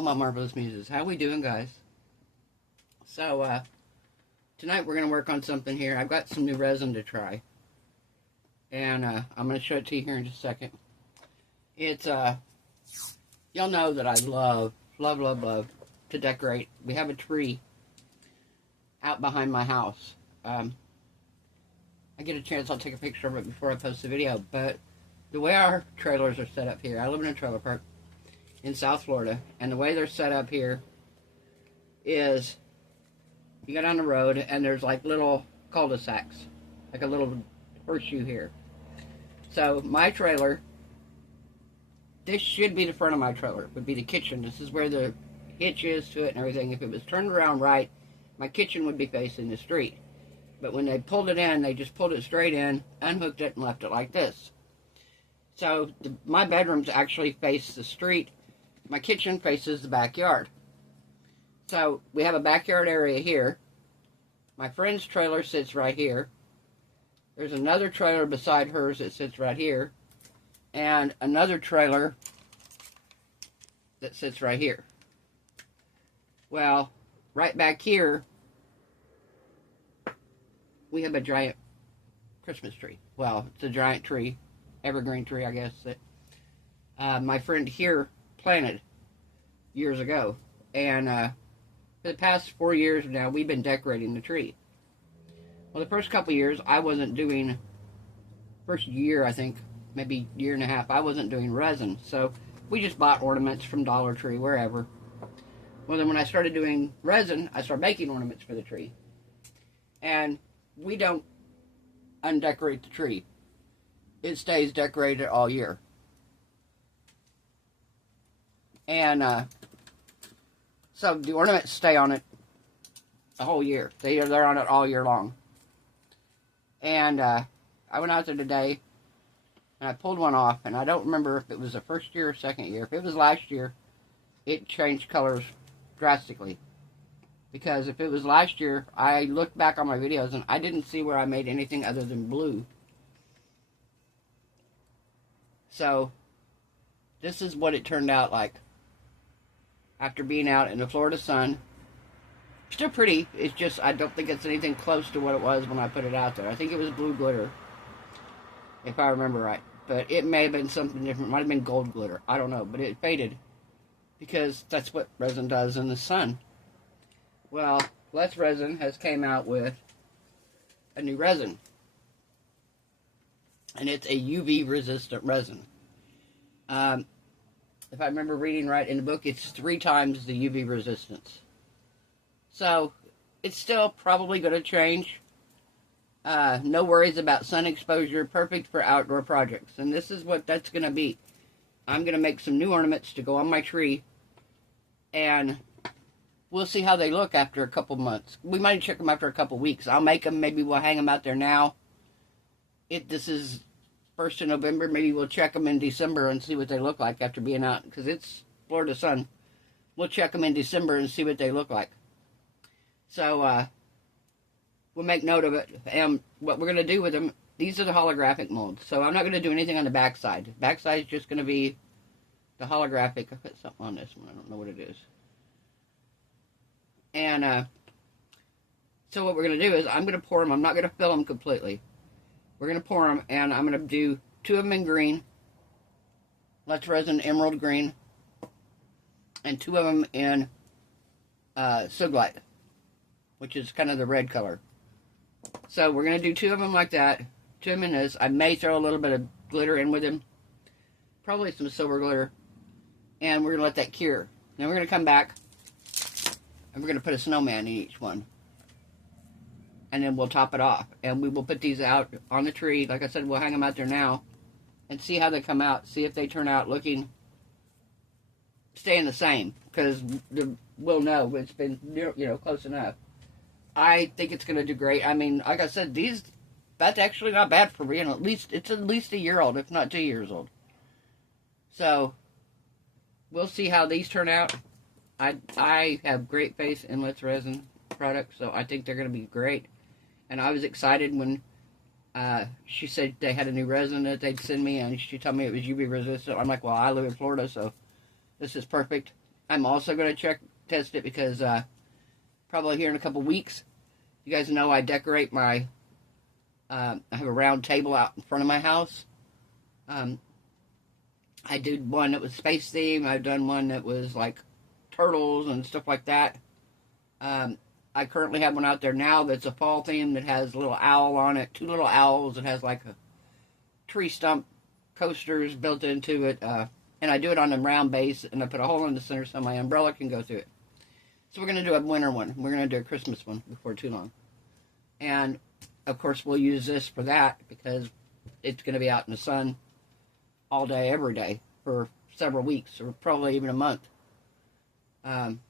Hello, my marvelous muses. How we doing, guys? So, tonight we're going to work on something here. I've got some new resin to try. And, I'm going to show it to you here in just a second. It's, y'all know that I love to decorate. We have a tree out behind my house. I get a chance, I'll take a picture of it before I post the video. But the way our trailers are set up here, I live in a trailer park in South Florida, and the way they're set up here is you go down the road and there's like little cul-de-sacs, like a little horseshoe here. So my trailer, this should be the front of my trailer, would be the kitchen. This is where the hitch is to it and everything. If it was turned around right, my kitchen would be facing the street. But when they pulled it in, they just pulled it straight in, unhooked it, and left it like this. So my bedrooms actually face the street. My kitchen faces the backyard. So we have a backyard area here. My friend's trailer sits right here. There's another trailer beside hers that sits right here. And another trailer that sits right here. Well, right back here, we have a giant Christmas tree. Well, it's a giant tree, evergreen tree, I guess, that my friend here planted years ago. And for the past 4 years now, we've been decorating the tree. Well, the first couple years, I wasn't doing, first year, I think, maybe year and a half, I wasn't doing resin. So we just bought ornaments from Dollar Tree, wherever. Well, then when I started doing resin, I started making ornaments for the tree. And we don't undecorate the tree. It stays decorated all year. And so the ornaments stay on it the whole year. They're on it all year long. And I went out there today and I pulled one off, and I don't remember if it was the first year or second year. If it was last year, it changed colors drastically. Because if it was last year, I looked back on my videos and I didn't see where I made anything other than blue. So this is what it turned out like after being out in the Florida sun. Still pretty. It's just, I don't think it's anything close to what it was when I put it out there. I think it was blue glitter, if I remember right. But it may have been something different. It might have been gold glitter. I don't know. But it faded because that's what resin does in the sun. Well, Let's Resin has came out with a new resin. And it's a UV resistant resin. If I remember reading right in the book, it's 3 times the UV resistance. So, it's still probably going to change. No worries about sun exposure. Perfect for outdoor projects. And this is what that's going to be. I'm going to make some new ornaments to go on my tree. And we'll see how they look after a couple months. We might check them after a couple weeks. I'll make them. Maybe we'll hang them out there now. If this is 1st of November, maybe we'll check them in December and see what they look like after being out. Because it's Florida sun. We'll check them in December and see what they look like. So, we'll make note of it. And what we're going to do with them, these are the holographic molds. So I'm not going to do anything on the backside. The backside is just going to be the holographic. I put something on this one. I don't know what it is. And, so what we're going to do is I'm going to pour them. I'm not going to fill them completely. We're going to pour them, and I'm going to do 2 of them in green. Let's Resin Emerald Green. And 2 of them in Suglight, which is kind of the red color. So we're going to do 2 of them like that. 2 of them in this. I may throw a little bit of glitter in with them. Probably some silver glitter. And we're going to let that cure. Then we're going to come back. And we're going to put a snowman in each one. And then we'll top it off. And we will put these out on the tree. Like I said, we'll hang them out there now. And see how they come out. See if they turn out looking, staying the same. Because we'll know it's been, close enough. I think it's going to do great. I mean, like I said, that's actually not bad for being it's at least a year old, if not 2 years old. So, we'll see how these turn out. I have great faith in Let's Resin products, so I think they're going to be great. And I was excited when she said they had a new resin that they'd send me, and she told me it was UV resistant. I'm like, well, I live in Florida, so this is perfect. I'm also going to test it because probably here in a couple weeks, you guys know I decorate my, I have a round table out in front of my house. I did one that was space theme. I've done one that was like turtles and stuff like that. I currently have one out there now that's a fall theme that has a little owl on it, 2 little owls. It has like a tree stump coasters built into it, and I do it on a round base, and I put a hole in the center so my umbrella can go through it. So we're going to do a winter one. We're going to do a Christmas one before too long. And, of course, we'll use this for that because it's going to be out in the sun all day, every day for several weeks or probably even a month.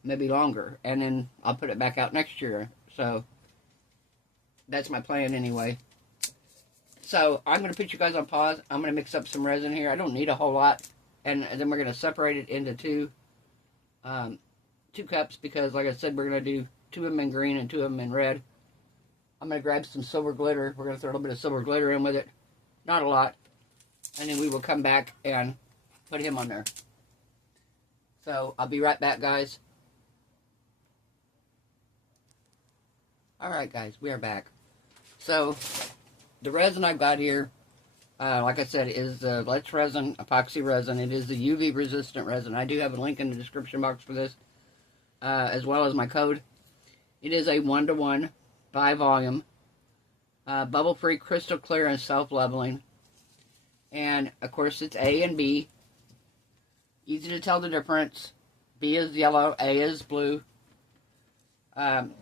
Maybe longer. And then I'll put it back out next year. So that's my plan anyway. So I'm going to put you guys on pause. I'm going to mix up some resin here. I don't need a whole lot. And then we're going to separate it into two cups because, like I said, we're going to do 2 of them in green and 2 of them in red. I'm going to grab some silver glitter. We're going to throw a little bit of silver glitter in with it. Not a lot. And then we will come back and put him on there. So I'll be right back, guys. Alright, guys, we are back. So the resin I've got here, like I said, is the Let's Resin epoxy resin. It is the UV resistant resin. I do have a link in the description box for this, as well as my code. It is a 1-to-1 by volume, bubble free, crystal clear, and self-leveling. And of course it's A and B. Easy to tell the difference. B is yellow, A is blue. And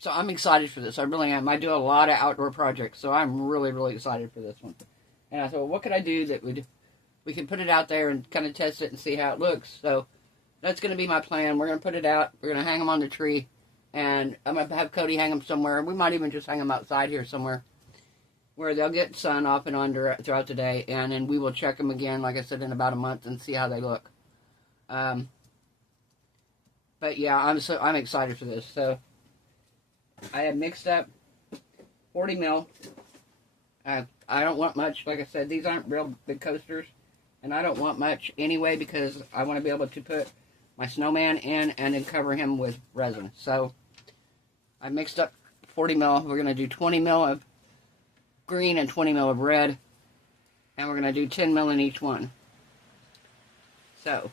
so I'm excited for this. I really am. I do a lot of outdoor projects, so I'm really, really excited for this one. And I thought, well, what could I do that we can put it out there and kind of test it and see how it looks. So that's going to be my plan. We're going to put it out. We're going to hang them on the tree. And I'm going to have Cody hang them somewhere. We might even just hang them outside here somewhere, where they'll get sun off and on throughout the day, and then we will check them again, like I said, in about a month and see how they look. But yeah, I'm excited for this. So I have mixed up 40 mil. I don't want much. Like I said, these aren't real big coasters, and I don't want much anyway because I want to be able to put my snowman in and then cover him with resin. So I mixed up 40 mil. We're going to do 20 mil of green and 20 mil of red, and we're going to do 10 mil in each one. So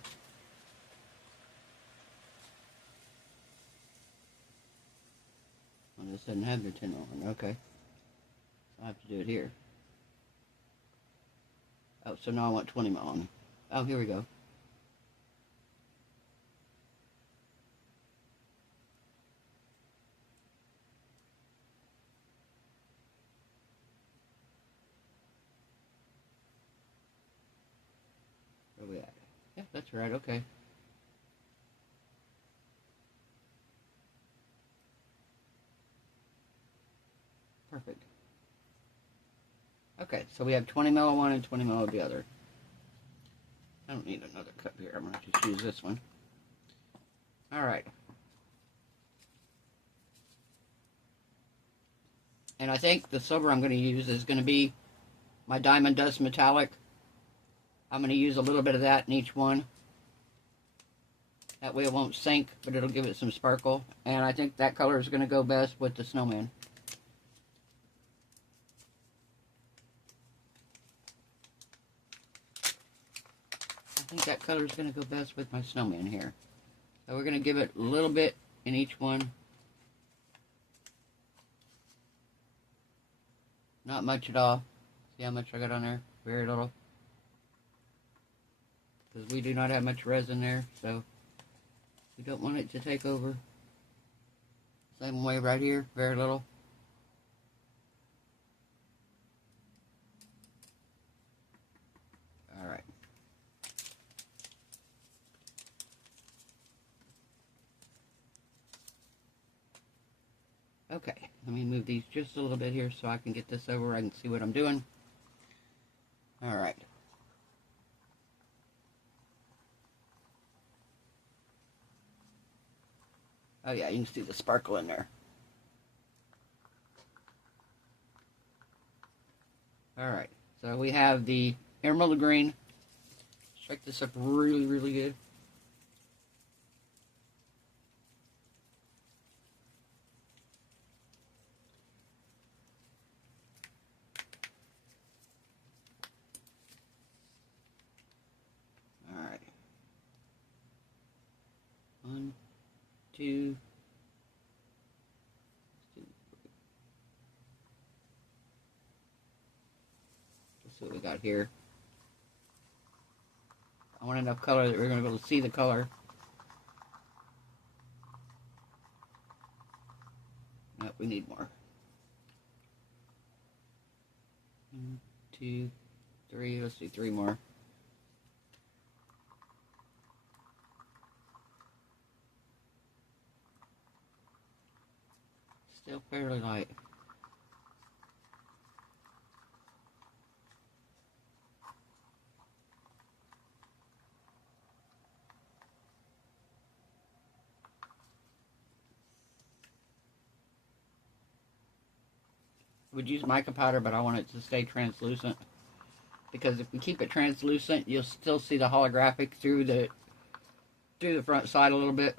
well, this doesn't have the 10 mil one. Okay, I'll have to do it here. Oh, so now I want 20 mil on. Oh, here we go. Where are we at? Yeah, that's right, okay. Perfect. Okay, so we have 20 mil of one and 20 mil of the other. I don't need another cup here. I'm going to just use this one. Alright. And I think the silver I'm going to use is going to be my Diamond Dust Metallic. I'm going to use a little bit of that in each one. That way it won't sink, but it'll give it some sparkle. And I think that color is going to go best with the snowman. I think that color is going to go best with my snowman here. So we're going to give it a little bit in each one. Not much at all. See how much I got on there? Very little. Because we do not have much resin there, so we don't want it to take over. Same way right here, very little. Alright. Okay, let me move these just a little bit here so I can get this over. I can see what I'm doing. Alright. Oh yeah, you can see the sparkle in there. Alright, so we have the emerald green, Shake this up really, really good. All right. 1, 2. Let's see what we got here. I want enough color that we're going to be able to see the color. No, we need more. 1, 2, 3. Let's do 3 more. Still fairly light. I would use mica powder, but I want it to stay translucent, because if we keep it translucent, you'll still see the holographic through the front side a little bit,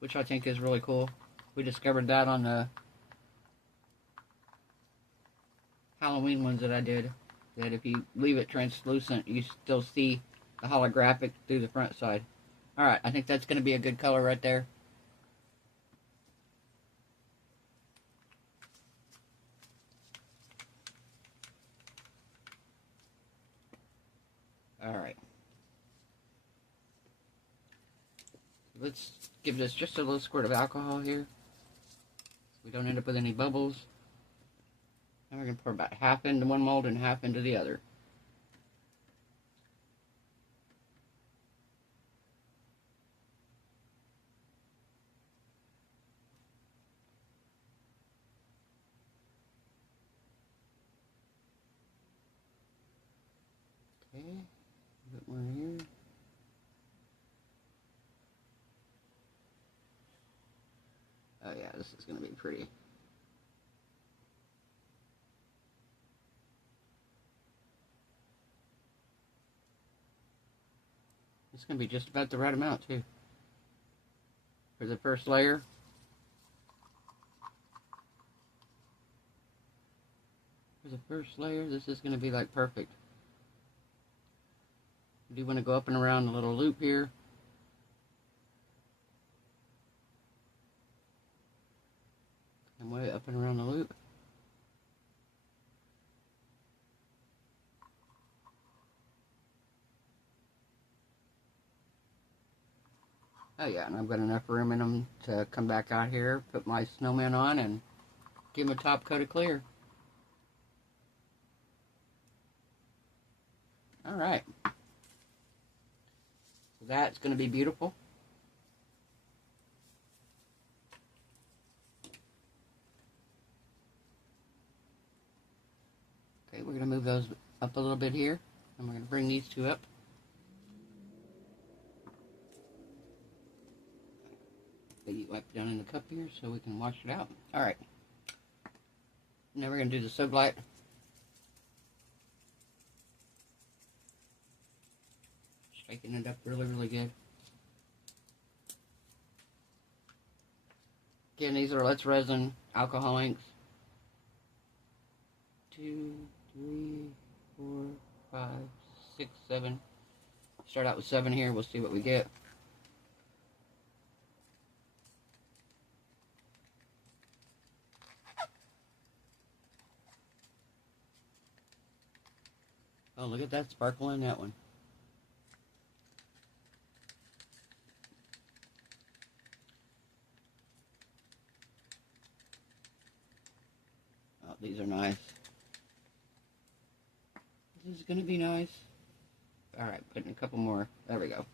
which I think is really cool. We discovered that on the Halloween ones that I did, that if you leave it translucent, you still see the holographic through the front side. Alright, I think that's going to be a good color right there. Alright. Let's give this just a little squirt of alcohol here, so we don't end up with any bubbles. And we're going to pour about half into one mold and half into the other. Okay, a bit more here. Oh yeah, this is going to be pretty. It's going to be just about the right amount too. For the first layer. For the first layer, this is going to be like perfect. I do want to go up and around the little loop here. And way up and around the loop. Oh yeah, and I've got enough room in them to come back out here, put my snowman on, and give them a top coat of clear. Alright. So that's going to be beautiful. Okay, we're going to move those up a little bit here, and we're going to bring these two up. You wipe it down in the cup here so we can wash it out. Alright. Now we're going to do the sublight. Shaking it up really, really good. Again, these are Let's Resin alcohol inks. 2, 3, 4, 5, 6, 7. Start out with 7 here. We'll see what we get. Oh, look at that sparkle in that one. Oh, these are nice. This is going to be nice. Alright, putting a couple more. There we go.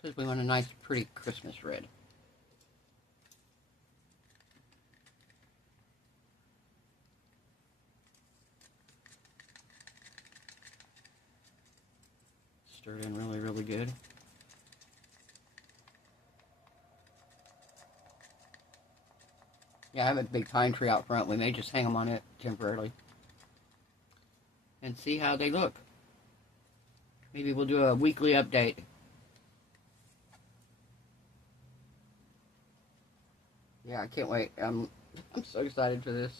Because we want a nice, pretty Christmas red. Stir it in really, really good. Yeah, I have a big pine tree out front. We may just hang them on it temporarily and see how they look. Maybe we'll do a weekly update. Yeah, I can't wait. I'm so excited for this.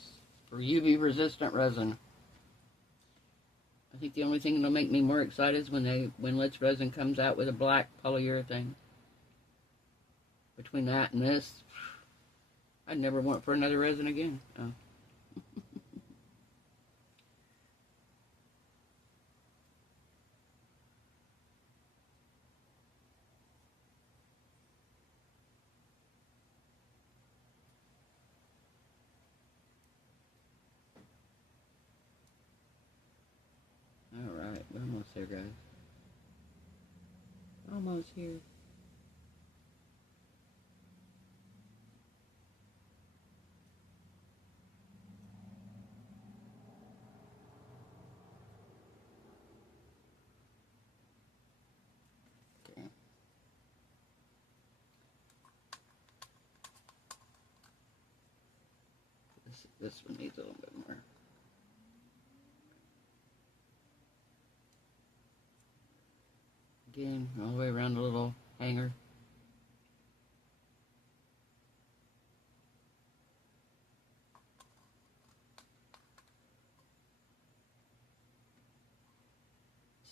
For UV resistant resin. I think the only thing that'll make me more excited is when Let's Resin comes out with a black polyurethane. Between that and this, I'd never want for another resin again. Oh. Alright, we're almost there, guys. Almost here. Okay. This one needs a little bit more. Again, all the way around the little hanger.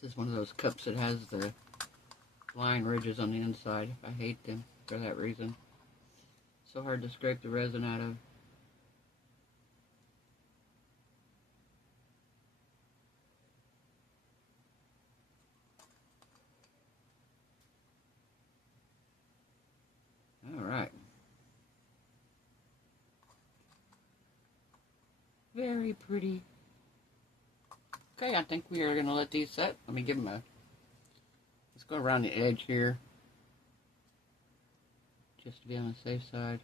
This is one of those cups that has the line ridges on the inside. I hate them for that reason. So hard to scrape the resin out of. Alright. Very pretty. Okay, I think we are going to let these set. Let me give them a... Let's go around the edge here. Just to be on the safe side.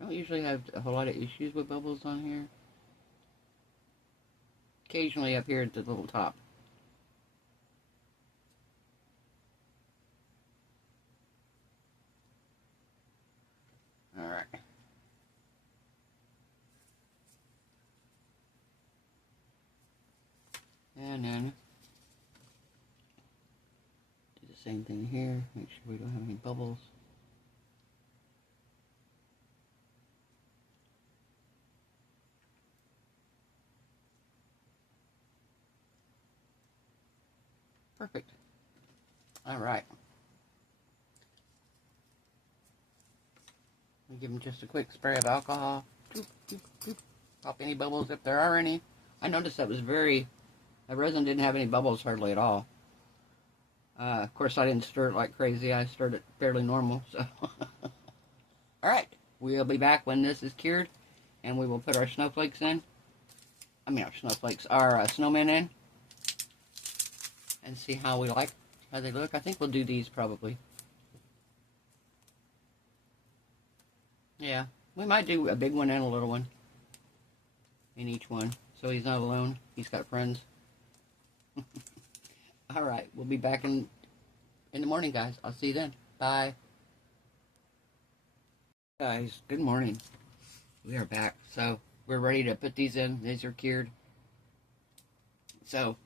I don't usually have a whole lot of issues with bubbles on here. Occasionally up here at the little top. Alright. And then do the same thing here. Make sure we don't have any bubbles. Perfect. Alright. Give them just a quick spray of alcohol. Doop, doop, doop. Pop any bubbles if there are any. I noticed that was the resin didn't have any bubbles hardly at all. Of course, I didn't stir it like crazy. I stirred it fairly normal. So, alright. We'll be back when this is cured. And we will put our snowflakes in. I mean, our snowmen in. And see how they look. I think we'll do these probably. Yeah, we might do a big one and a little one in each one. So he's not alone. He's got friends. Alright, we'll be back in the morning, guys. I'll see you then. Bye. Guys, good morning. We are back. So, we're ready to put these in. These are cured. So,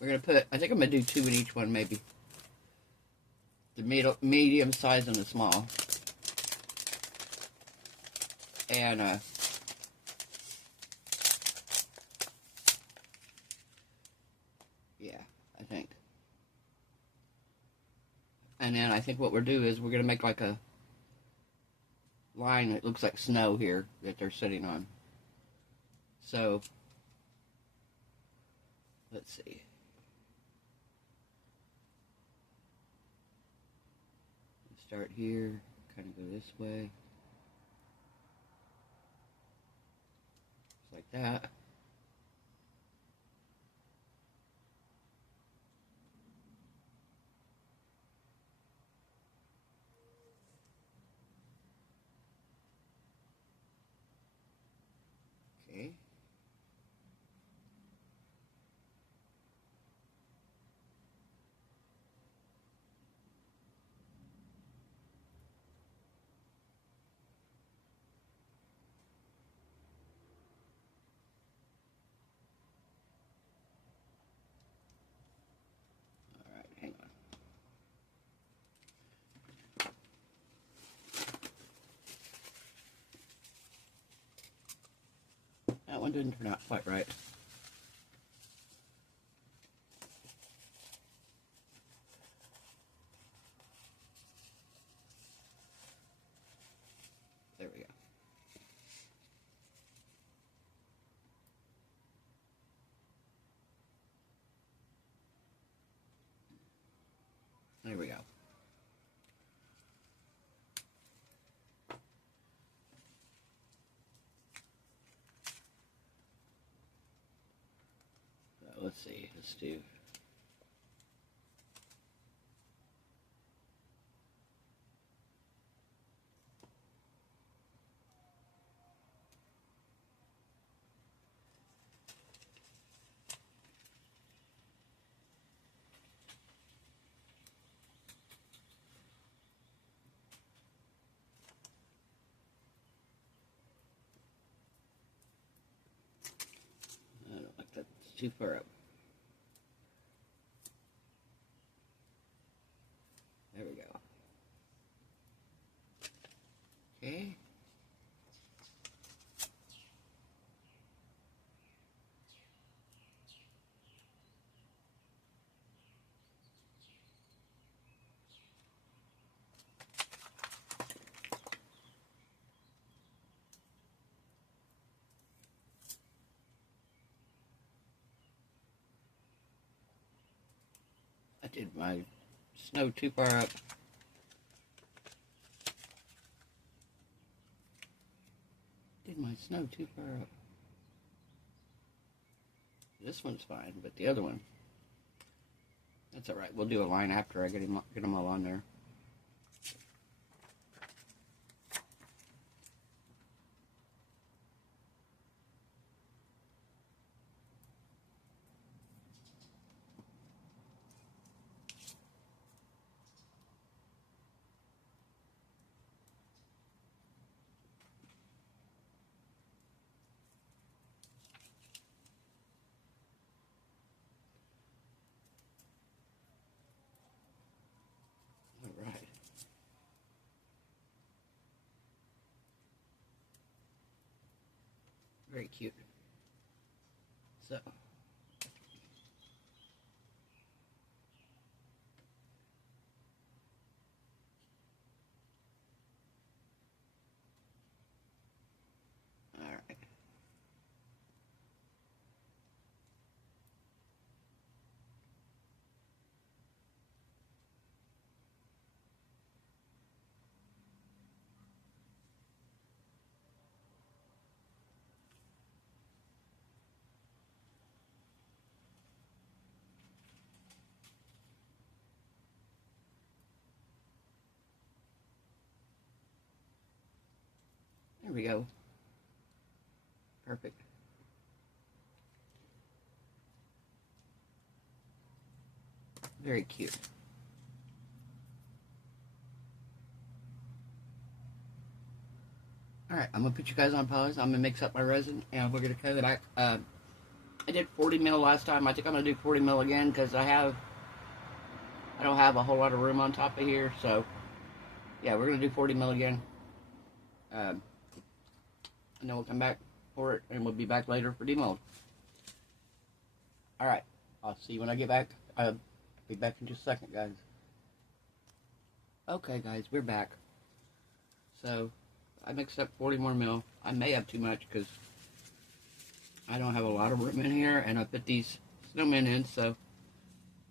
we're going to put, I think I'm going to do 2 in each one, maybe. The medium size and the small. And, yeah, I think. And then I think what we'll do is we're going to make like a line that looks like snow here that they're sitting on. So, let's see. Start here, kind of go this way. Just like that. Okay. one didn't turn out quite right. There we go. There we go. So let's see, let's do. I don't like that, it's too far up. There we go. Okay. I did my snow too far up. Did my snow too far up. This one's fine, but the other one, that's alright. We'll do a line after I get them all on there. Alright. Very cute. So. Alright. There we go. Perfect. Very cute. Alright, I'm going to put you guys on pause. I'm going to mix up my resin, and we're going to cut it back. I did 40 mil last time. I think I'm going to do 40 mil again, because I don't have a whole lot of room on top of here, so yeah, we're going to do 40 mil again. And then we'll come back for it, and we'll be back later for demold. Alright, I'll see you when I get back. I'll be back in just a second, guys. Okay, guys, we're back. So, I mixed up 40 more mil. I may have too much, because I don't have a lot of room in here, and I put these snowmen in, so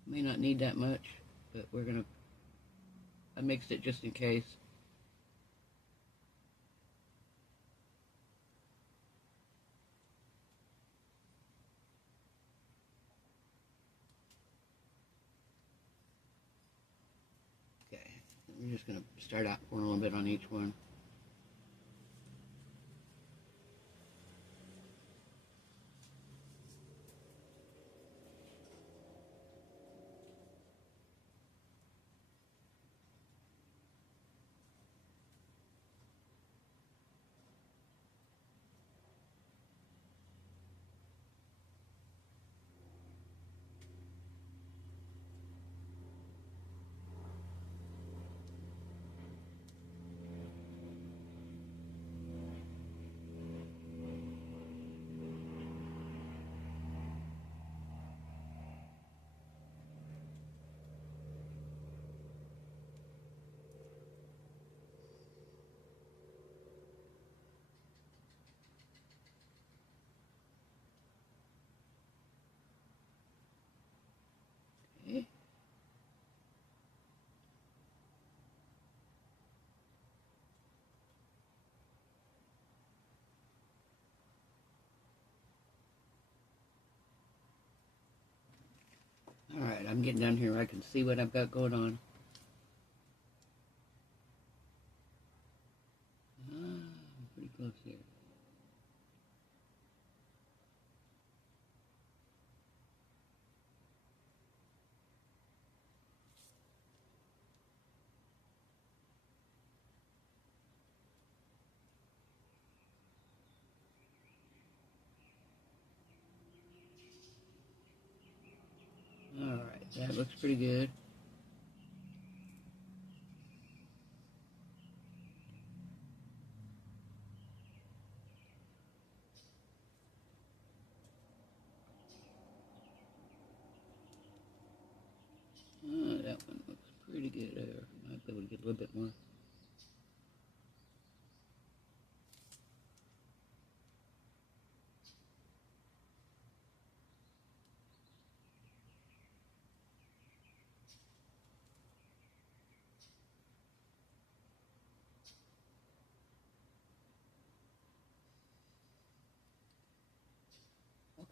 may not need that much, but we're going to, I mixed it just in case. I'm just going to start out pouring a little bit on each one. Alright, I'm getting down here. I can see what I've got going on. I'm pretty close here. Alright, that looks pretty good. That one looks pretty good there. Might be able to get a little bit more.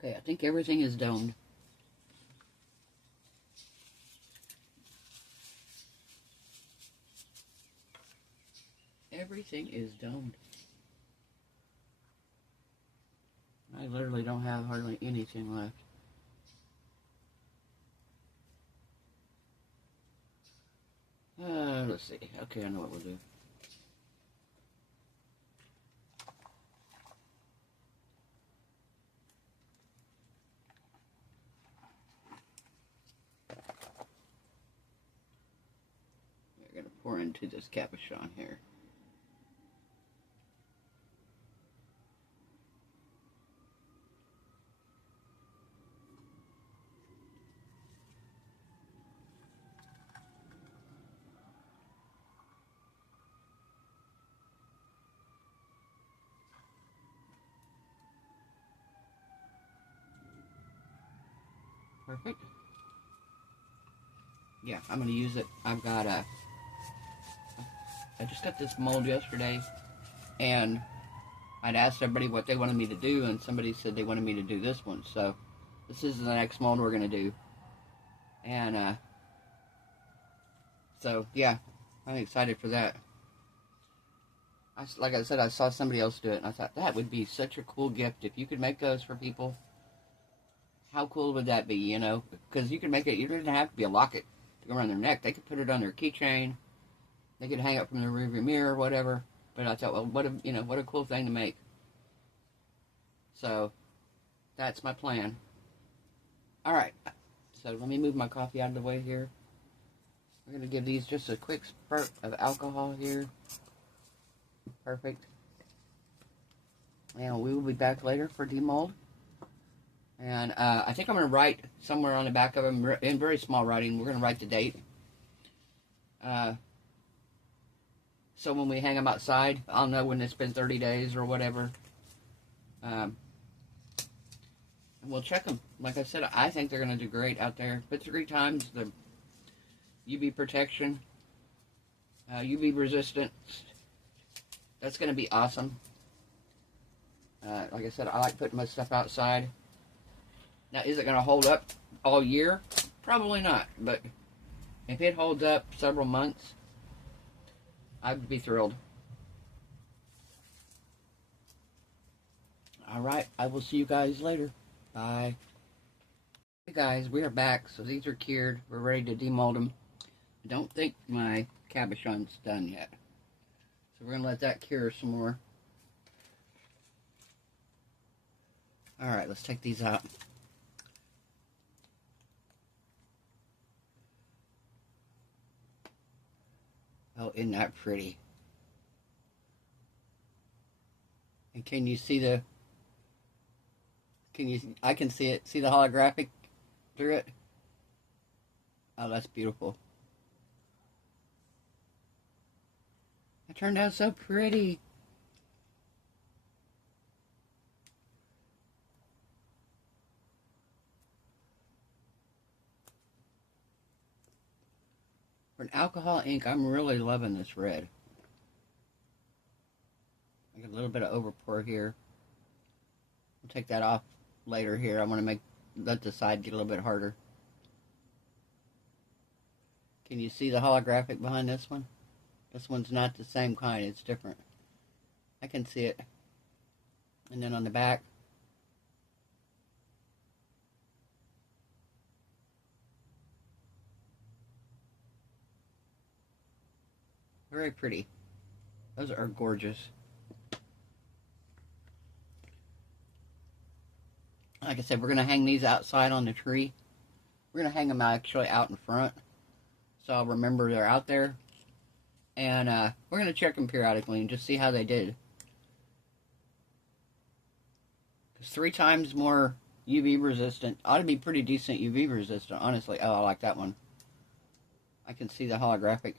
Okay, I think everything is domed. Everything is domed. I literally don't have hardly anything left. Let's see. Okay, I know what we'll do. We're going to pour into this cabochon here. Perfect. Yeah, I'm going to use it. I just got this mold yesterday, and I'd asked everybody what they wanted me to do, and somebody said they wanted me to do this one. So this is the next mold we're going to do. And so yeah, I'm excited for that. Like I said, I saw somebody else do it, and I thought that would be such a cool gift if you could make those for people. How cool would that be, you know? Because you can make it, you don't have to be a locket to go around their neck. They could put it on their keychain. They could hang it from their rearview mirror or whatever. But I thought, well, what a cool thing to make. So, that's my plan. Alright, so let me move my coffee out of the way here. We're going to give these just a quick spurt of alcohol here. Perfect. And we will be back later for demold. And I think I'm going to write somewhere on the back of them, in very small writing, we're going to write the date. So when we hang them outside, I'll know when it's been 30 days or whatever. And we'll check them. Like I said, I think they're going to do great out there. But 3 times the UV protection, UV resistant. That's going to be awesome. Like I said, I like putting my stuff outside. Now, is it going to hold up all year? Probably not, but if it holds up several months, I'd be thrilled. Alright, I will see you guys later. Bye. Hey guys, we are back. So these are cured. We're ready to demold them. I don't think my cabochon's done yet. So we're going to let that cure some more. Alright, let's take these out. Oh, isn't that pretty? And can you see the... I can see it. See the holographic through it? Oh, that's beautiful. It turned out so pretty. For an alcohol ink, I'm really loving this red. I got a little bit of overpour here. We'll take that off later here. I want to let the side get a little bit harder. Can you see the holographic behind this one? This one's not the same kind, it's different. I can see it. And then on the back, very pretty. Those are gorgeous. Like I said, we're going to hang these outside on the tree. We're going to hang them actually out in front, so I'll remember they're out there. And we're going to check them periodically and just see how they did. Because 3 times more UV resistant. Ought to be pretty decent UV resistant, honestly. Oh, I like that one. I can see the holographic.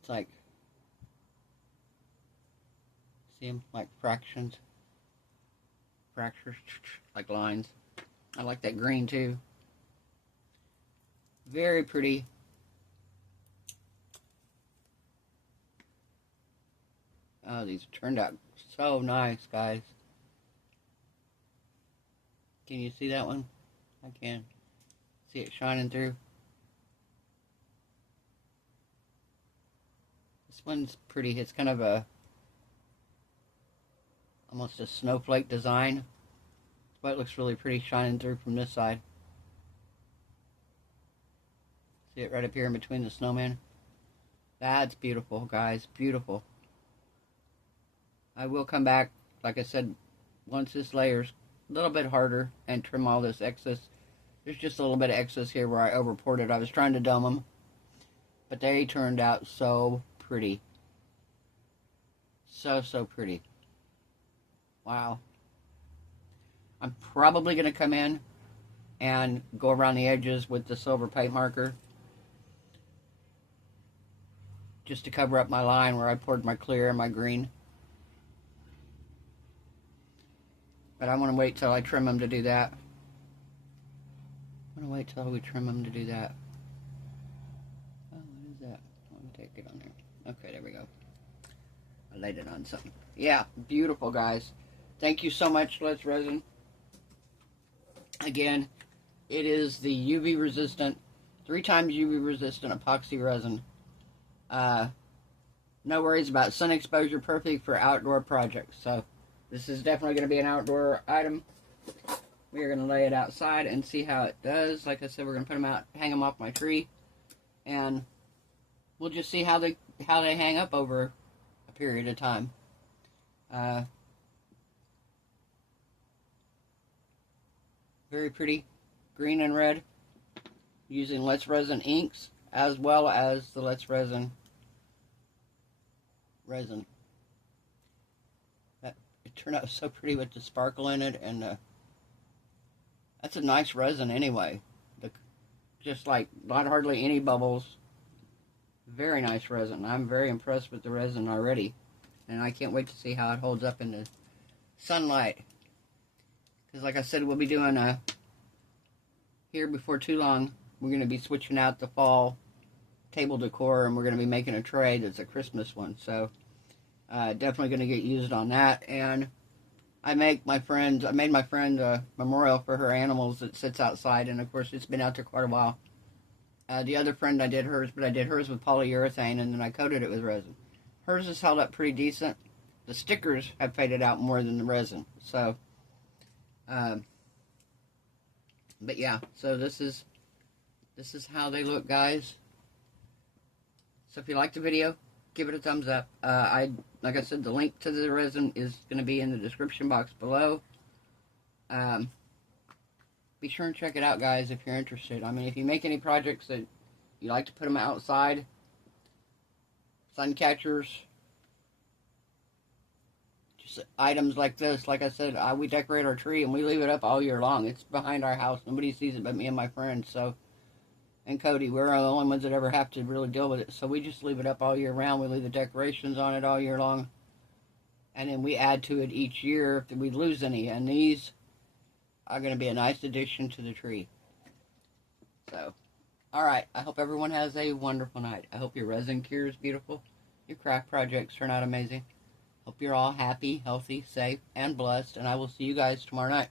It's like, see them? Like fractures, like lines. I like that green too. Very pretty. Oh, these turned out so nice, guys. Can you see that one? I can. See it shining through. This one's pretty. It's kind of a almost a snowflake design, but it looks really pretty shining through from this side. See it right up here in between the snowman? That's beautiful, guys. Beautiful. I will come back, like I said, once this layer's a little bit harder and trim all this excess. There's just a little bit of excess here where I overpoured it. I was trying to dumb them, but they turned out so pretty. So pretty. Wow. I'm probably going to come in and go around the edges with the silver paint marker just to cover up my line where I poured my clear and my green. But I want to wait till I trim them to do that. I want to wait till we trim them to do that. Oh, what is that? Let me take it on there. Okay, there we go. I laid it on something. Yeah, beautiful, guys. Thank you so much, Let's Resin. Again, it is the UV resistant, 3 times UV resistant epoxy resin. No worries about sun exposure, perfect for outdoor projects. So this is definitely going to be an outdoor item. We are going to lay it outside and see how it does. Like I said, we're going to put them out, hang them off my tree, and we'll just see how they hang up over a period of time. Very pretty, green and red, using Let's Resin inks as well as the Let's Resin resin. It turned out so pretty with the sparkle in it, and that's a nice resin anyway. Just like not hardly any bubbles. Very nice resin. I'm very impressed with the resin already, and I can't wait to see how it holds up in the sunlight. Because like I said, we'll be doing here before too long. We're going to be switching out the fall table decor, and we're going to be making a tray that's a Christmas one. So definitely going to get used on that. And I made my friend a memorial for her animals that sits outside, and of course it's been out there quite a while. The other friend, I did hers, but I did hers with polyurethane, and then I coated it with resin. Hers has held up pretty decent. The stickers have faded out more than the resin. So, but yeah, so this is how they look, guys. So if you liked the video, give it a thumbs up. Like I said, the link to the resin is going to be in the description box below. Be sure and check it out, guys, if you're interested. I mean, if you make any projects that you like to put them outside, sun catchers, just items like this. Like I said, we decorate our tree and we leave it up all year long. It's behind our house. Nobody sees it but me and my friends. So, and Cody, we're the only ones that ever have to really deal with it. So we just leave it up all year round. We leave the decorations on it all year long. And then we add to it each year if we lose any. And these are going to be a nice addition to the tree. So, alright. I hope everyone has a wonderful night. I hope your resin cure is beautiful. Your craft projects turn out amazing. Hope you're all happy, healthy, safe, and blessed. And I will see you guys tomorrow night.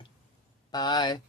Bye.